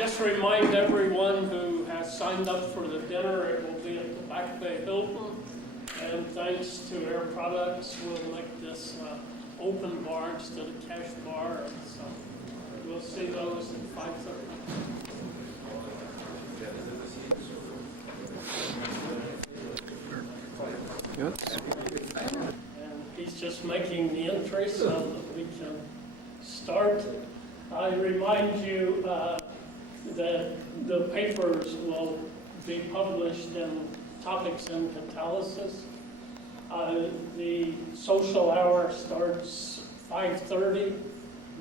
just remind everyone who has signed up for the dinner, it will be at the Back Bay Hilton. And thanks to Air Products, we'll make this open bar instead of cash bar. And so we'll see those at 5:30. And he's just making the entry so that we can start. I remind you that the papers will be published in Topics in Catalysis. The social hour starts 5:30.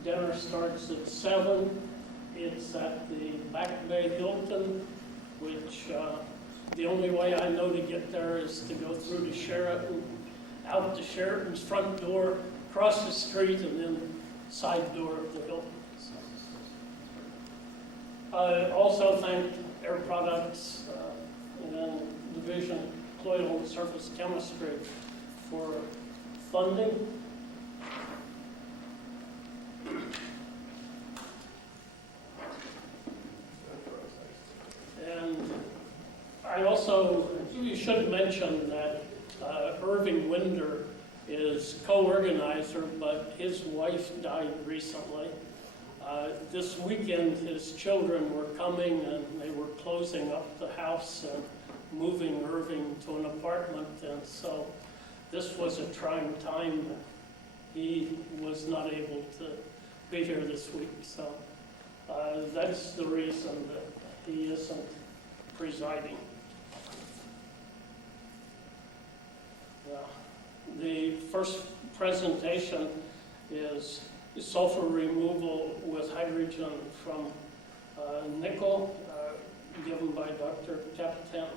Dinner starts at 7. It's at the Back Bay Hilton, which the only way I know to get there is to go through to Sheraton, out to Sheraton's front door, across the street, and then side door of the Hilton. I also thank Air Products and Division Colloidal and Surface Chemistry for funding. And I also, you should mention that Irving Winder is co-organizer, but his wife died recently. This weekend, his children were coming and they were closing up the house and moving Irving to an apartment. And so this was a trying time. He was not able to be here this week. So that's the reason that he isn't presiding. The first presentation is sulfur removal with hydrogen from nickel, given by Dr. Capitano.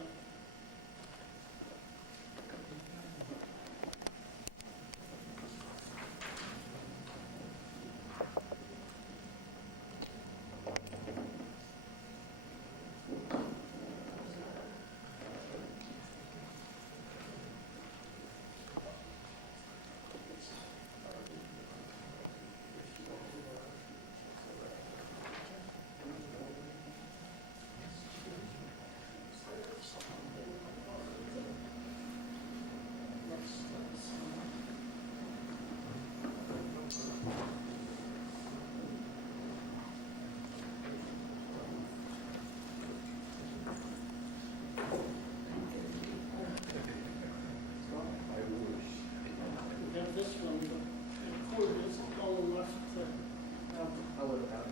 This one, the cord is long enough to have a little out.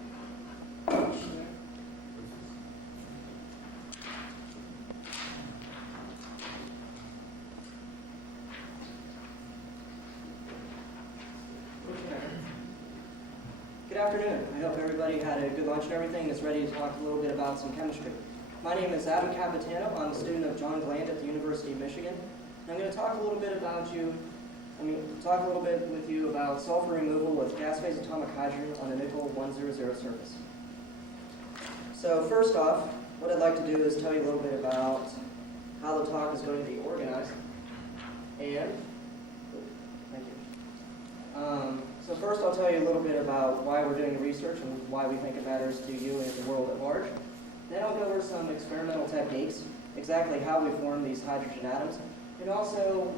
Good afternoon. I hope everybody had a good lunch and everything is ready to talk a little bit about some chemistry. My name is Adam Capitano. I'm a student of John Gland at the University of Michigan. And I'm going to talk a little bit with you about sulfur removal with gas phase atomic hydrogen on a nickel 100 surface. So first off, what I'd like to do is tell you a little bit about how the talk is going to be organized. And, thank you. So first I'll tell you a little bit about why we're doing the research and why we think it matters to you and the world at large. Then I'll go over some experimental techniques, exactly how we form these hydrogen atoms, and also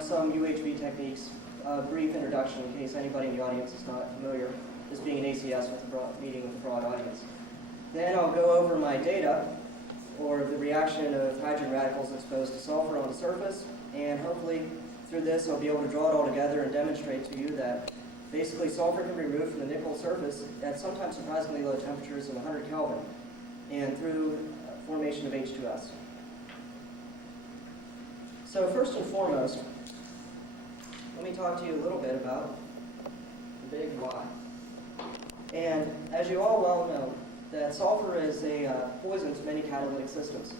some UHV techniques, a brief introduction in case anybody in the audience is not familiar, this being an ACS with a meeting with a broad audience. Then I'll go over my data, or the reaction of hydrogen radicals exposed to sulfur on the surface, and hopefully through this I'll be able to draw it all together and demonstrate to you that basically sulfur can be removed from the nickel surface at sometimes surprisingly low temperatures of 100 Kelvin, and through formation of H2S. So first and foremost, let me talk to you a little bit about the big why. And as you all well know, that sulfur is a poison to many catalytic systems.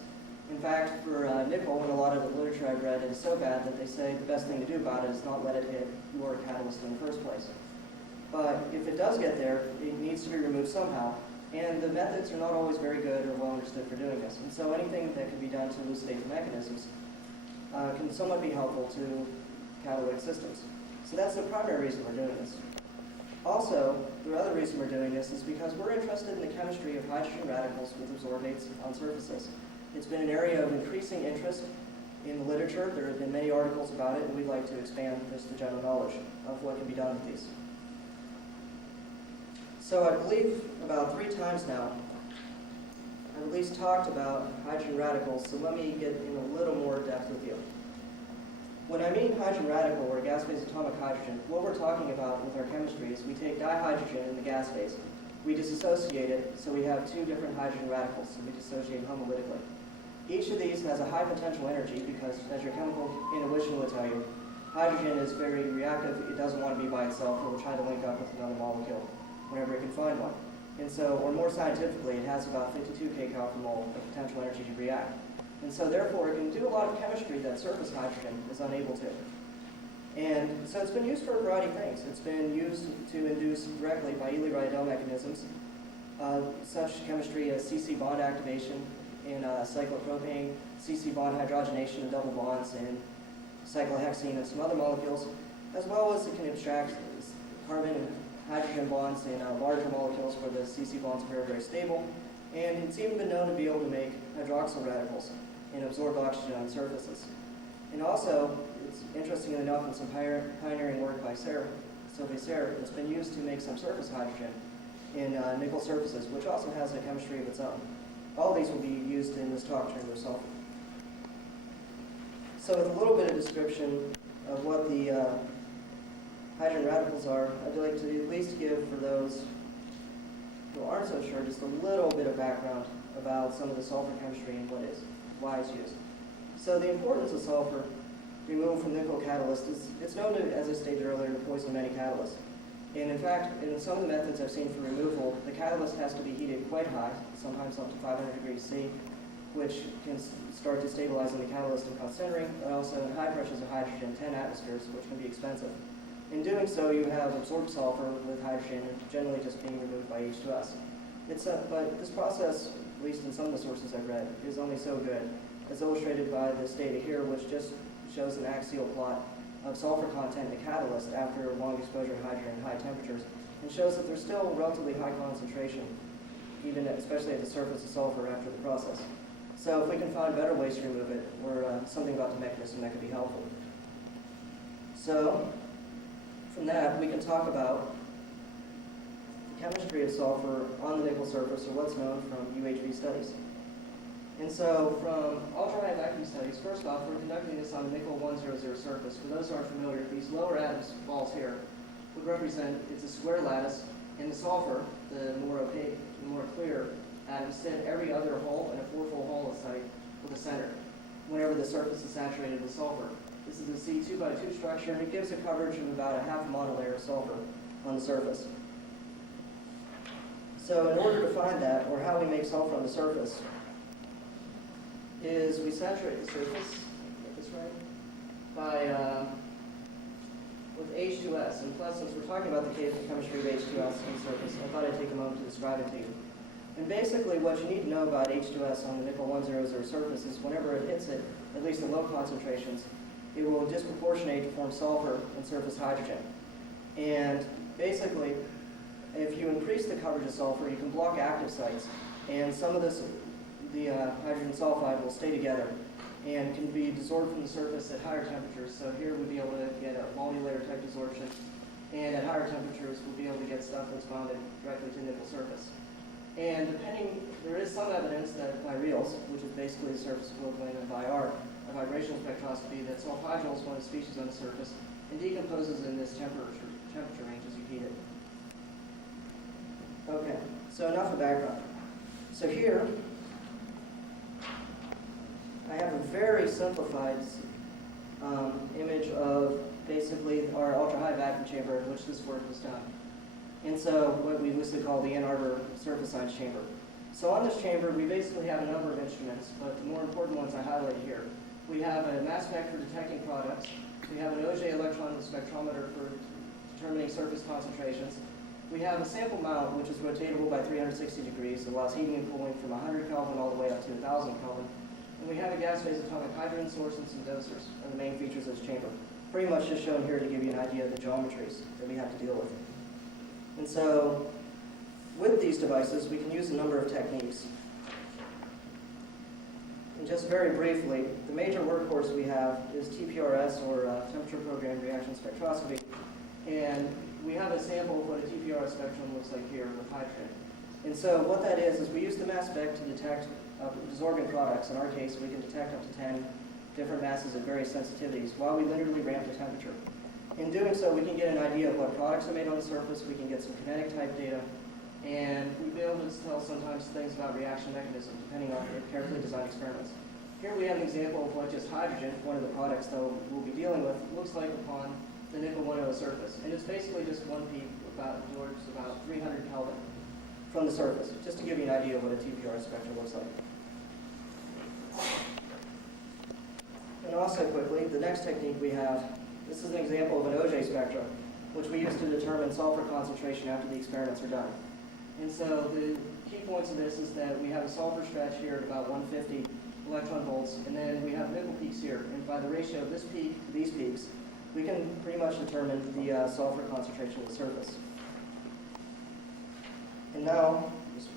In fact, for nickel, in a lot of the literature I've read, it's so bad that they say the best thing to do about it is not let it hit your catalyst in the first place. But if it does get there, it needs to be removed somehow. And the methods are not always very good or well understood for doing this. And so anything that can be done to elucidate the mechanisms can somewhat be helpful to catalytic systems. So that's the primary reason we're doing this. Also, the other reason we're doing this is because we're interested in the chemistry of hydrogen radicals with absorbates on surfaces. It's been an area of increasing interest in the literature. There have been many articles about it, and we'd like to expand just the general knowledge of what can be done with these. So I believe about 3 times now, I've at least talked about hydrogen radicals, so let me get in a little more depth with you. When I mean hydrogen radical, or gas phase atomic hydrogen, what we're talking about with our chemistry is we take dihydrogen in the gas phase, we disassociate it, so we have 2 different hydrogen radicals, so we dissociate homolytically. Each of these has a high potential energy because, as your chemical intuition will tell you, hydrogen is very reactive. It doesn't want to be by itself. It will try to link up with another molecule whenever it can find one. And so, or more scientifically, it has about 52 kcal per mole of potential energy to react. And so, therefore, it can do a lot of chemistry that surface hydrogen is unable to. And so it's been used for a variety of things. It's been used to induce directly by Ely-Riedel mechanisms, such chemistry as CC bond activation in cyclopropane, CC bond hydrogenation of double bonds in cyclohexene and some other molecules, as well as it can extract carbon and hydrogen bonds in larger molecules where the CC bonds are very, very stable. And it's even been known to be able to make hydroxyl radicals and absorb oxygen on surfaces. And also, it's interesting enough, in some pioneering work by Sylvie Serre, it's been used to make some surface hydrogen in nickel surfaces, which also has a chemistry of its own. All these will be used in this talk during the sulfur. So with a little bit of description of what the hydrogen radicals are, I'd like to at least give, for those who aren't so sure, just a little bit of background about some of the sulfur chemistry and why it's used. So the importance of sulfur removal from nickel catalyst is, it's known to, as I stated earlier, to poison many catalysts. And in fact, in some of the methods I've seen for removal, the catalyst has to be heated quite high, sometimes up to 500 degrees C, which can start destabilizing the catalyst and cause sintering, but also in high pressures of hydrogen, 10 atmospheres, which can be expensive. In doing so, you have absorbed sulfur with hydrogen, generally just being removed by H2S. But this process, at least in some of the sources I've read, is only so good, as illustrated by this data here, which just shows an axial plot of sulfur content in the catalyst after long exposure to hydrogen at high temperatures, and shows that there's still relatively high concentration, even especially at the surface of sulfur after the process. So if we can find better ways to remove it, or something about the mechanism that could be helpful. So from that, we can talk about the chemistry of sulfur on the nickel surface, or what's known from UHV studies. And so from ultra-high vacuum studies, first off, we're conducting this on the nickel 100 surface. For those who aren't familiar, these lower atoms balls here would represent, it's a square lattice, and the sulfur, the more opaque, the more clear atoms, sit every other hole in a 4-fold hole site with a center, whenever the surface is saturated with sulfur. This is a C2x2 structure, and it gives a coverage of about a half monolayer of sulfur on the surface. So in order to find that, or how we make sulfur on the surface, is we saturate the surface, get this right, by with H2S. And plus, since we're talking about the chemistry of H2S on the surface, I thought I'd take a moment to describe it to you. And basically, what you need to know about H2S on the nickel 100 surface is whenever it hits it, at least at low concentrations, it will disproportionate to form sulfur and surface hydrogen. And basically, if you increase the coverage of sulfur, you can block active sites, and some of this, the hydrogen sulfide will stay together and can be desorbed from the surface at higher temperatures. So here we'd be able to get a multi-layer type desorption, and at higher temperatures we'll be able to get stuff that's bonded directly to the nickel surface. And depending, there is some evidence that by REALS, which is basically the surface equivalent of IR, a vibrational spectroscopy, that sulfhydryl is one of the species on the surface and decomposes in this temperature range as you heat it. Okay, so enough of background. So here, I have a very simplified image of basically our ultra-high vacuum chamber in which this work was done. And so what we loosely call the Ann Arbor surface science chamber. So on this chamber, we basically have a number of instruments, but the more important ones I highlighted here. We have a mass spec for detecting products. We have an Auger electron spectrometer for determining surface concentrations. We have a sample mount, which is rotatable by 360 degrees. It allows heating and cooling from 100 Kelvin all the way up to 1,000 Kelvin. And we have a gas phase atomic hydrogen source and some dosers are the main features of this chamber. Pretty much just shown here to give you an idea of the geometries that we have to deal with. And so with these devices, we can use a number of techniques. And just very briefly, the major workhorse we have is TPRS, or temperature programmed reaction spectroscopy. And we have a sample of what a TPRS spectrum looks like here with hydrogen. And so what that is we use the mass spec to detect desorbent products. In our case, we can detect up to 10 different masses at various sensitivities while we linearly ramp the temperature. In doing so, we can get an idea of what products are made on the surface, we can get some kinetic type data, and we'll be able to tell sometimes things about reaction mechanism depending on carefully designed experiments. Here we have an example of what just hydrogen, one of the products though we'll be dealing with, looks like upon the nickel 100 surface. And it's basically just one peak towards about 300 Kelvin from the surface, just to give you an idea of what a TPRS spectrum looks like. And also quickly, the next technique we have, this is an example of an Auger spectrum, which we use to determine sulfur concentration after the experiments are done. And so the key points of this is that we have a sulfur stretch here at about 150 electron volts, and then we have nickel peaks here. And by the ratio of this peak to these peaks, we can pretty much determine the sulfur concentration of the surface. And now, just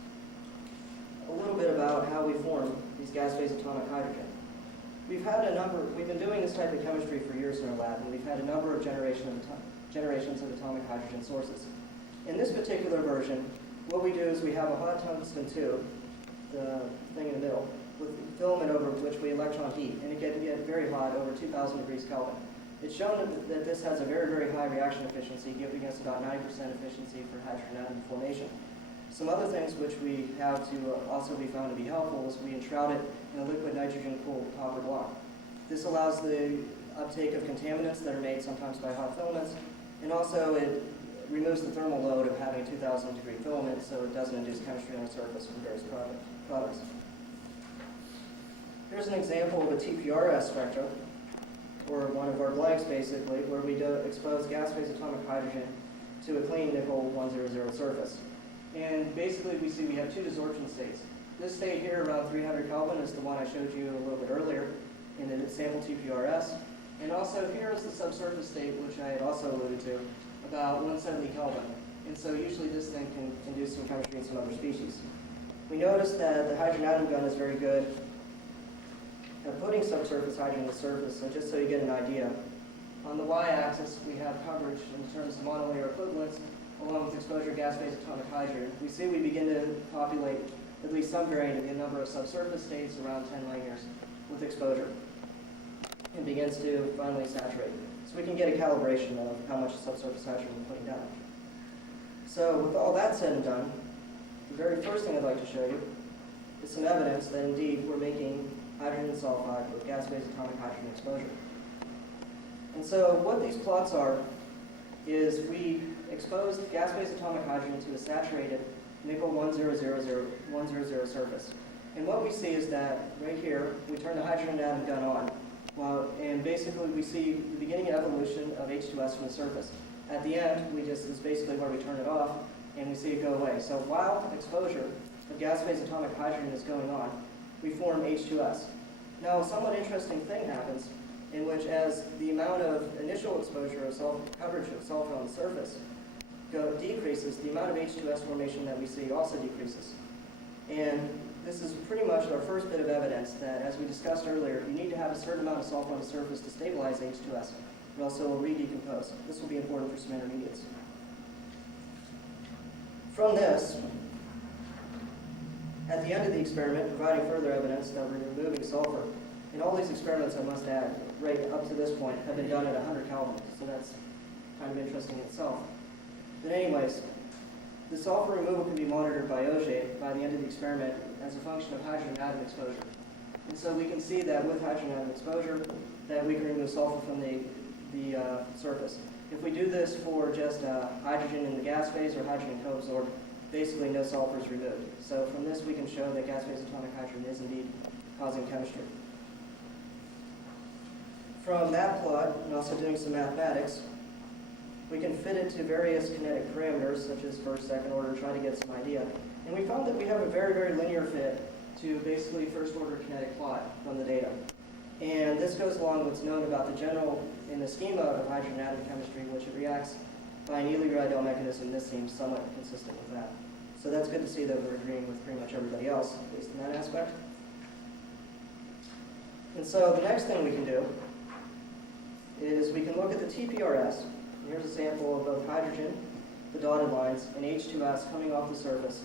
a little bit about how we form these gas-phase atomic hydrogen. We've been doing this type of chemistry for years in our lab, and we've had a number of generations of atomic hydrogen sources. In this particular version, what we do is we have a hot tungsten tube, the thing in the middle, with filament over which we electron heat, and it can get very hot, over 2,000 degrees Kelvin. It's shown that this has a very, very high reaction efficiency, giving us about 90% efficiency for hydrogen atom formation. Some other things which we have to also be found to be helpful is we enshroud it in a liquid nitrogen-cooled copper block. This allows the uptake of contaminants that are made sometimes by hot filaments, and also it removes the thermal load of having a 2,000 degree filament, so it doesn't induce chemistry on the surface from various products. Here's an example of a TPRS spectrum, or one of our blanks basically, where we expose gas-phase atomic hydrogen to a clean nickel 100 surface. And basically we see we have two desorption states. This state here around 300 Kelvin is the one I showed you a little bit earlier in the sample TPRS. And also here is the subsurface state, which I had also alluded to, about 170 Kelvin. And so usually this thing can induce some chemistry in some other species. We noticed that the hydrogen atom gun is very good at putting subsurface hydrogen on the surface, so just so you get an idea. On the y-axis, we have coverage in terms of monolayer equivalents, along with exposure gas-phase atomic hydrogen. We see we begin to populate at least some variant of the number of subsurface states around 10 light years with exposure, and begins to finally saturate. So we can get a calibration of how much subsurface hydrogen we're putting down. So with all that said and done, the very first thing I'd like to show you is some evidence that indeed we're making hydrogen sulfide with gas-phase atomic hydrogen exposure. And so what these plots are is we exposed gas-phase atomic hydrogen to a saturated nickel 100 surface. And what we see is that right here, we turn the hydrogen atom gun on, and basically we see the beginning evolution of H2S from the surface. At the end, this is basically where we turn it off, and we see it go away. So while exposure of gas-phase atomic hydrogen is going on, we form H2S. Now, a somewhat interesting thing happens, in which as the amount of initial exposure of coverage of sulfur on the surface decreases, the amount of H2S formation that we see also decreases. And this is pretty much our first bit of evidence that, as we discussed earlier, you need to have a certain amount of sulfur on the surface to stabilize H2S, or else it will redecompose. This will be important for some intermediates. From this, at the end of the experiment, providing further evidence that we're removing sulfur, and all these experiments, I must add, right up to this point, have been done at 100 Kelvin, so that's kind of interesting in itself. But anyways, the sulfur removal can be monitored by Auger by the end of the experiment as a function of hydrogen atom exposure. And so we can see that with hydrogen atom exposure, that we can remove sulfur from the surface. If we do this for just hydrogen in the gas phase or hydrogen co-absorbed, basically no sulfur is removed. So from this we can show that gas-phase atomic hydrogen is indeed causing chemistry. From that plot, and also doing some mathematics, we can fit it to various kinetic parameters, such as first, second order, try to get some idea. And we found that we have a very, very linear fit to basically first order kinetic plot from the data. And this goes along with what's known about the general, in the schema of hydrogen atom chemistry, which it reacts by an Ely-Rydell mechanism. This seems somewhat consistent with that. So that's good to see that we're agreeing with pretty much everybody else, at least in that aspect. And so the next thing we can do is we can look at the TPRS. Here's a sample of both hydrogen, the dotted lines, and H2S coming off the surface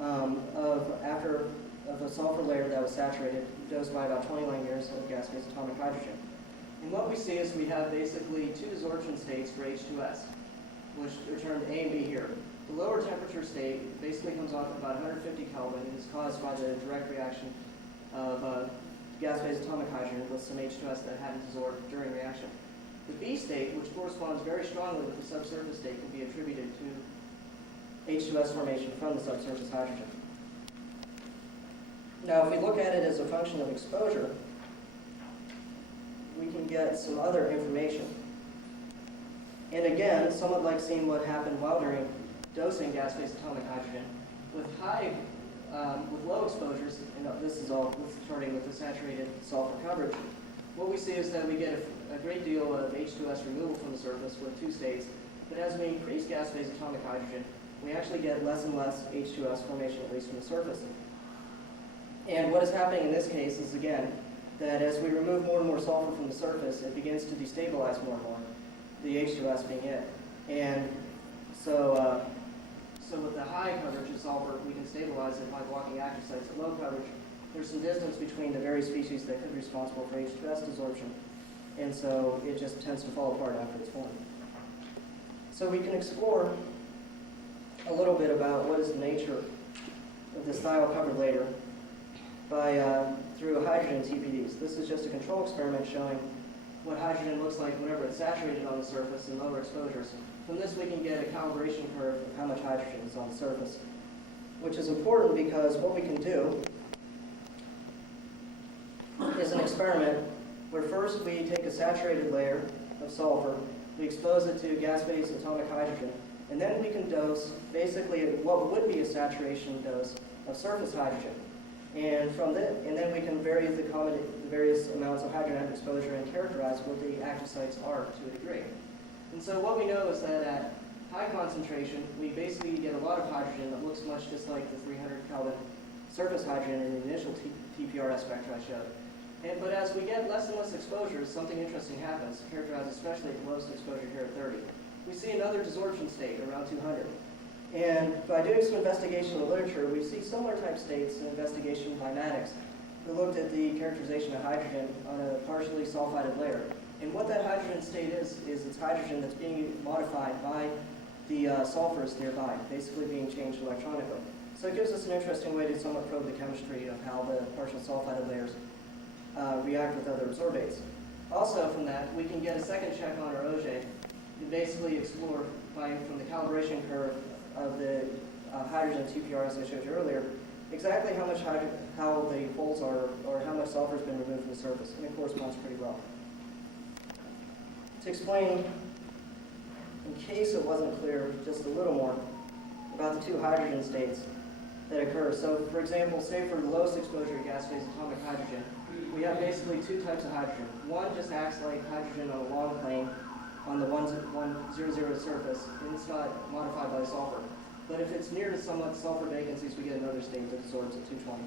of a sulfur layer that was saturated, dosed by about 20 light years of gas phase atomic hydrogen. And what we see is we have basically two desorption states for H2S, which are termed A and B here. The lower temperature state basically comes off at about 150 Kelvin and is caused by the direct reaction of gas phase atomic hydrogen with some H2S that hadn't dissolved during reaction. The B state, which corresponds very strongly with the subsurface state, can be attributed to H2S formation from the subsurface hydrogen. Now, if we look at it as a function of exposure, we can get some other information. And again, somewhat like seeing what happened while during dosing gas phase atomic hydrogen, with low exposures, and this is starting with the saturated sulfur coverage, what we see is that we get a great deal of H2S removal from the surface with two states, but as we increase gas phase atomic hydrogen, we actually get less and less H2S formation, at least from the surface. And what is happening in this case is, again, that as we remove more and more sulfur from the surface, it begins to destabilize more and more, the H2S being it. And so with the high coverage of sulfur, we can stabilize it by blocking active sites. At low coverage, there's some distance between the various species that could be responsible for H2S desorption. And so it just tends to fall apart after it's formed. So we can explore a little bit about what is the nature of this thiol-covered layer through hydrogen TPDs. This is just a control experiment showing what hydrogen looks like whenever it's saturated on the surface in lower exposures. From this we can get a calibration curve of how much hydrogen is on the surface, which is important because what we can do is an experiment where first we take a saturated layer of sulfur, we expose it to gas phase atomic hydrogen, and then we can dose basically what would be a saturation dose of surface hydrogen. And then we can vary the various amounts of hydrogen exposure and characterize what the active sites are to a degree. And so what we know is that at high concentration, we basically get a lot of hydrogen that looks much just like the 300 Kelvin surface hydrogen in the initial TPRS spectra I showed. But as we get less and less exposures, something interesting happens, characterized especially at the lowest exposure here at 30. We see another desorption state around 200. And by doing some investigation in the literature, we see similar type states in investigation by Maddox, who looked at the characterization of hydrogen on a partially sulfided layer. And what that hydrogen state is it's hydrogen that's being modified by the sulfurs nearby, basically being changed electronically. So it gives us an interesting way to somewhat probe the chemistry of how the partial sulfided layers react with other absorbates. Also from that, we can get a second check on our Auger and basically explore from the calibration curve of the hydrogen TPRS I showed you earlier, exactly how much how the holes are, or how much sulfur has been removed from the surface, and it corresponds pretty well. To explain, in case it wasn't clear, just a little more about the two hydrogen states that occur. So, for example, say for the lowest exposure gas phase atomic hydrogen, we have basically two types of hydrogen. One just acts like hydrogen on a long plane on the 100 surface, and it's not modified by sulfur. But if it's near to somewhat sulfur vacancies, we get another state that absorbs at 220.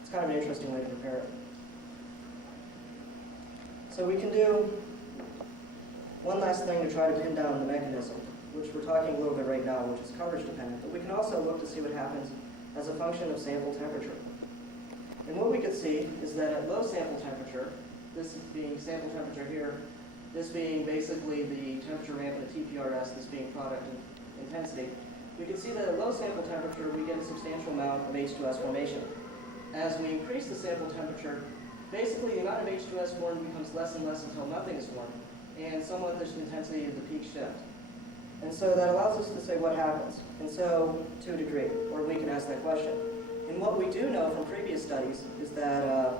It's kind of an interesting way to compare it. So we can do one last thing to try to pin down the mechanism, which we're talking a little bit right now, which is coverage dependent. But we can also look to see what happens as a function of sample temperature. And what we could see is that at low sample temperature, this being sample temperature here, this being basically the temperature ramp in the TPRS, this being product intensity, we can see that at low sample temperature, we get a substantial amount of H2S formation. As we increase the sample temperature, basically the amount of H2S formed becomes less and less until nothing is formed, and somewhat this intensity of the peak shift. And so that allows us to say what happens. And so, to a degree, or we can ask that question. And what we do know from previous studies is that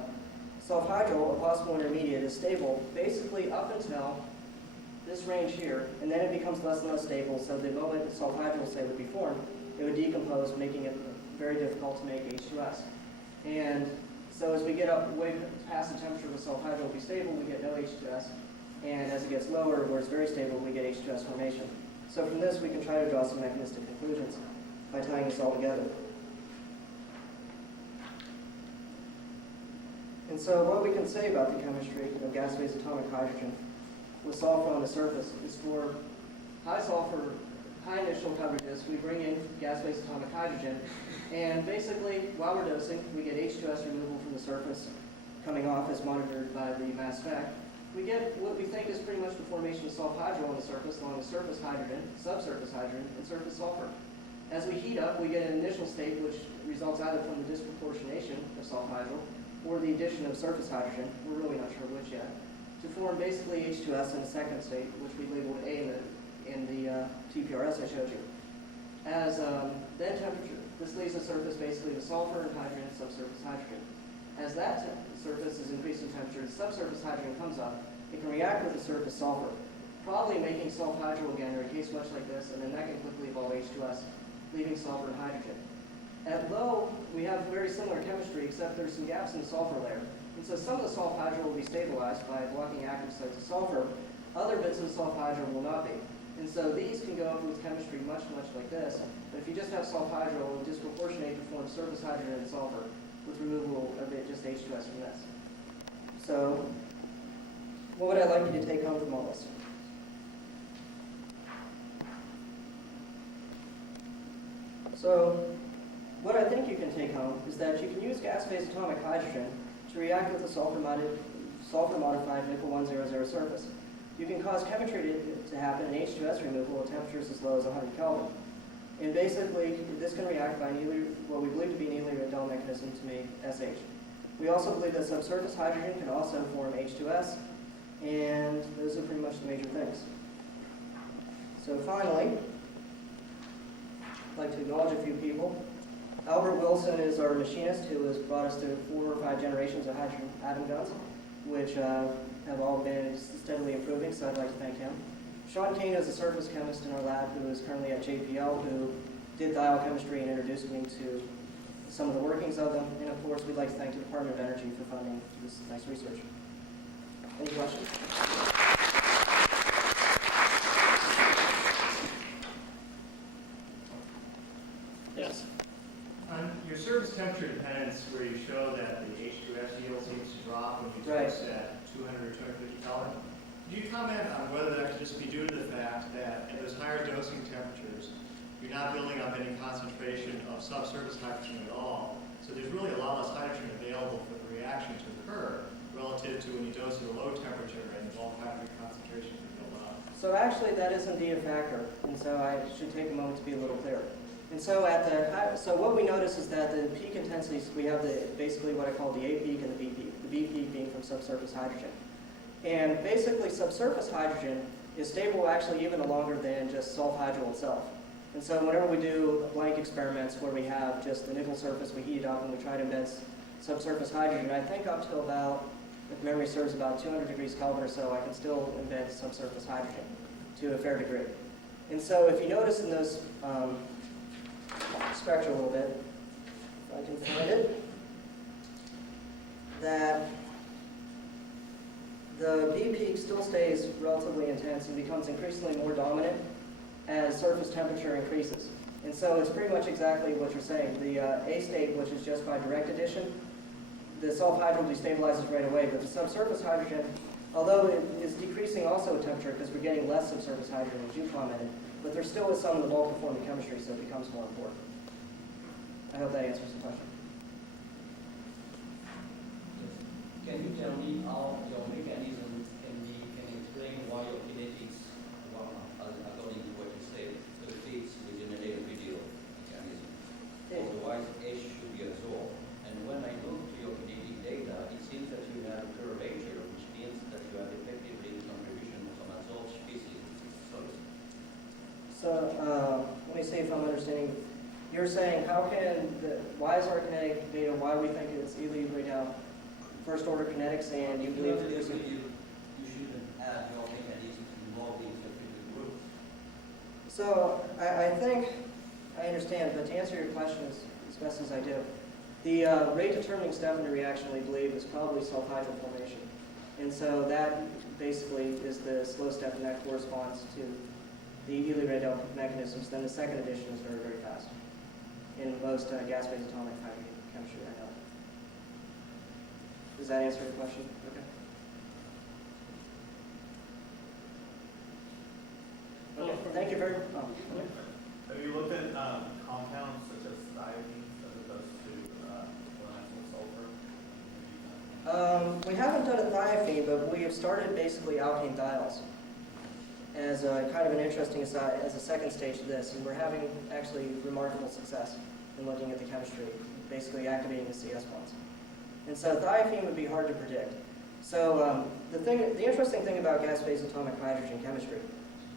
sulfhydryl, a possible intermediate, is stable basically up until this range here, and then it becomes less and less stable, so the moment sulfhydryl, say, would be formed, it would decompose, making it very difficult to make H2S. And so as we get up way past the temperature where sulfhydryl will be stable, we get no H2S, and as it gets lower, where it's very stable, we get H2S formation. So from this, we can try to draw some mechanistic conclusions by tying this all together. And so what we can say about the chemistry of gas phase atomic hydrogen with sulfur on the surface is for high sulfur, high initial coverages, we bring in gas phase atomic hydrogen, and basically, while we're dosing, we get H2S removal from the surface coming off as monitored by the mass spec. We get what we think is pretty much the formation of sulfhydryl on the surface, along with surface hydrogen, subsurface hydrogen, and surface sulfur. As we heat up, we get an initial state which results either from the disproportionation of sulfhydryl or the addition of surface hydrogen, we're really not sure which yet, to form basically H2S in a second state, which we labeled A in the TPRS I showed you. As then temperature, this leaves the surface basically with sulfur and hydrogen and subsurface hydrogen. As that surface is increasing temperature, the subsurface hydrogen comes up, it can react with the surface sulfur, probably making sulfhydryl again, or a case much like this, and then that can quickly evolve H2S, leaving sulfur and hydrogen. At low, we have very similar chemistry, except there's some gaps in the sulfur layer. And so some of the sulfhydryl will be stabilized by blocking active sites of sulfur. Other bits of the sulfhydryl will not be. And so these can go up with chemistry much like this. But if you just have sulfhydryl, it will disproportionate to form surface hydrogen and sulfur with removal of it, just H2S from this. So what would I like you to take home from all this? So what I think you can take home is that you can use gas phase atomic hydrogen to react with the sulfur-modified nickel 100 surface. You can cause chemistry to happen in H2S removal at temperatures as low as 100 Kelvin. And basically, this can react by what we believe to be an Neely-Riddell mechanism to make SH. We also believe that subsurface hydrogen can also form H2S, and those are pretty much the major things. So finally, I'd like to acknowledge a few people. Albert Wilson is our machinist who has brought us through 4 or 5 generations of hydrogen atom guns, which have all been steadily improving, so I'd like to thank him. Sean Kane is a surface chemist in our lab who is currently at JPL, who did thiochemistry and introduced me to some of the workings of them. And of course, we'd like to thank the Department of Energy for funding this nice research. Any questions? Yes. On your surface temperature dependence, where you show that the H2S yield seems to drop when you Right. dose at 200 or 250 Kelvin, could you comment on whether that could just be due to the fact that at those higher dosing temperatures, you're not building up any concentration of subsurface hydrogen at all, so there's really a lot less hydrogen available for the reaction to occur relative to when you dose at a low temperature and the bulk hydrogen concentration can build up? So actually, that is indeed a factor, and so I should take a moment to be a little clearer. And so so what we notice is that the peak intensities, we have basically what I call the A peak and the B peak. The B peak being from subsurface hydrogen. And basically, subsurface hydrogen is stable actually even longer than just sulfhydryl itself. And so whenever we do blank experiments where we have just the nickel surface, we heat it up and we try to embed subsurface hydrogen, I think up to about, if memory serves, about 200 degrees Kelvin or so, I can still embed subsurface hydrogen to a fair degree. And so if you notice in those spectra a little bit, if I can find it, that the B peak still stays relatively intense and becomes increasingly more dominant as surface temperature increases. And so it's pretty much exactly what you're saying. The A state, which is just by direct addition, the sulfhydryl destabilizes right away, but the subsurface hydrogen, although it is decreasing also at temperature because we're getting less subsurface hydrogen, as you commented, but there still is some in the bulk conforming chemistry, so it becomes more important. I hope that answers the question. Can you tell me how your mechanism can explain why your kinetics, according to what you said, fits within a ideal mechanism? Otherwise, H should be absorbed. And when I look to your kinetic data, it seems that you have a curvature, which means that you have effectively the contribution of some adsorbed species to the solid. So let me see if I'm understanding. You're saying why is our kinetic data, why we think it's Neely-Riddell first order kinetics, and you believe that there's a... You shouldn't add your mechanism involved in the group. So I think I understand, but to answer your question as best as I do, the rate determining step in the reaction we believe is probably sulfhydryl formation. And so that basically is the slow step, and that corresponds to the Ely-Randell mechanisms, then the second addition is very, very fast in most gas-phase atomic hydrogen chemistry right now. Does that answer your question? Okay. Okay, thank you very much. Have you looked at compounds such as thiamines as opposed to sulfur? We haven't done a thiophene, but we have started basically alkane diols as a kind of an interesting aside, as a second stage to this, and we're having actually remarkable success in looking at the chemistry, basically activating the CS bonds. And so thiophene would be hard to predict. So the interesting thing about gas-phase atomic hydrogen chemistry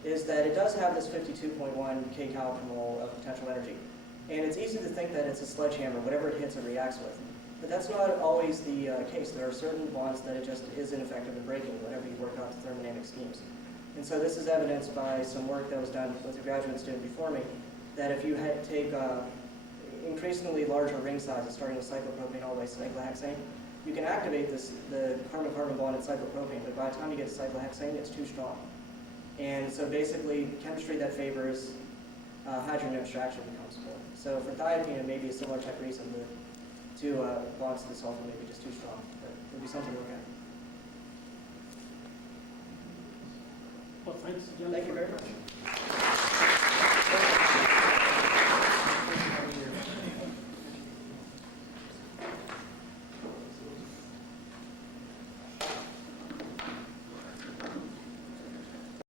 is that it does have this 52.1 kcal per mole of potential energy. And it's easy to think that it's a sledgehammer, whatever it hits it reacts with. But that's not always the case. There are certain bonds that it just is ineffective in breaking whenever you work out the thermodynamic schemes. And so this is evidenced by some work that was done with a graduate student before me, that if you take increasingly larger ring sizes, starting with cyclopropane all the way to cyclohexane, you can activate the carbon-carbon bond in cyclopropane, but by the time you get to cyclohexane, it's too strong. And so basically, chemistry that favors hydrogen abstraction becomes full. So for thiophene, it may be a similar type reason. The two bonds to the sulfur may be just too strong, but it would be something to look at. Well, thanks again. Thank you very much.